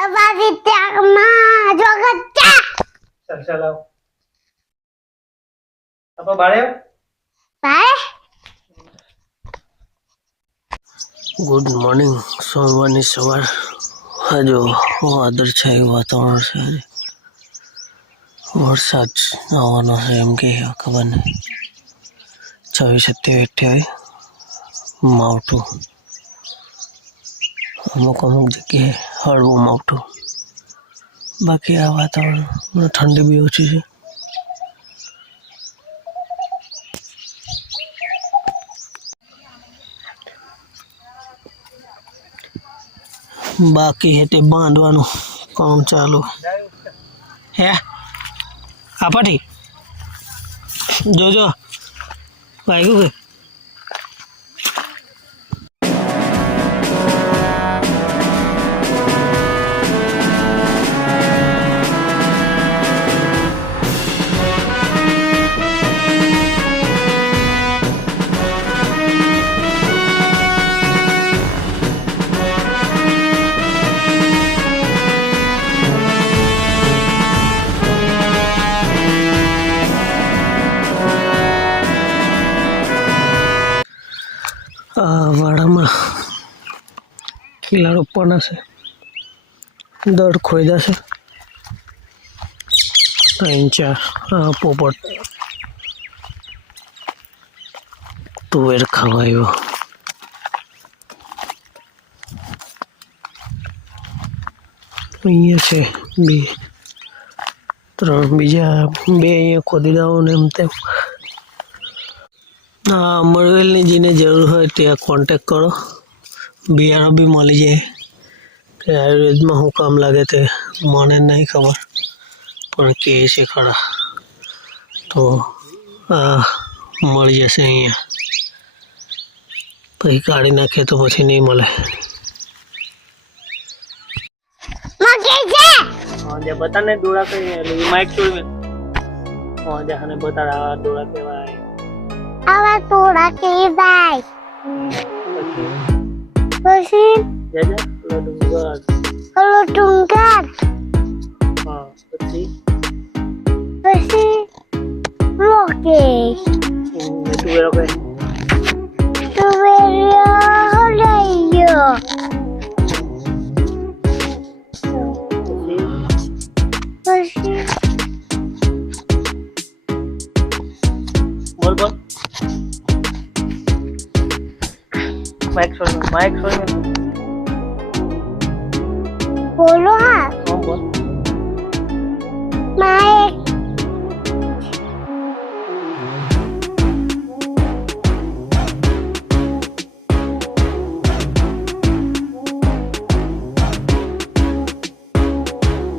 બાબાજી ત્યાગમાં જોગચ્ચા ચાલ ચાલ આવ આપા બાળે ભાઈ ગુડ મોર્નિંગ સોમવારની સવાર હજુ વાદળછાયું વાતાવરણ છે આજે વરસાદ આવવાનો છે એમ કે ખબર નહીં છવ્વીસ સત્યાવીસ અઠ્યાવીસ માવઠું અમુક અમુક જગ્યાએ હળવું મોટું. બાકી આ વાતાવરણ ઠંડી બી ઓછી છે. બાકી હે બાંધવાનું કામ ચાલુ. હે? આપાટી જોજો. વાગ્યું કે વાડામાં ખીલા રોપવાના છે દળ ખોઈદા છે ત્રણ, ચાર પોપટ. તુવેર ખાવા આવ્યો. અહીંયા છે બે, ત્રણ, બીજા બે અહીંયા ખોદી દઉં ને એમ તેમ. અમરવેલની જેને જરૂર હોય ત્યાં કોન્ટેક કરો. બિયારો બી મળી જાય. કે આયુર્વેદમાં શું કામ લાગે તે મને નહીં ખબર. પણ કહે છે ખરા. તો આ મળી જશે અહીંયા. પછી કાઢી નાખીએ તો પછી નહીં મળે. બતાને ડોળા કઈ માઇક છોડવે હા જે બતા આ ડોળા કહેવાય I want to Ya ya, Terusin. Jadi keludunggan. Keludunggan. Ah, bersih. Bersih. Oke. Hmm, itu oke. बोल बोल माइक छोड़ माइक छोड़ बोलो हाँ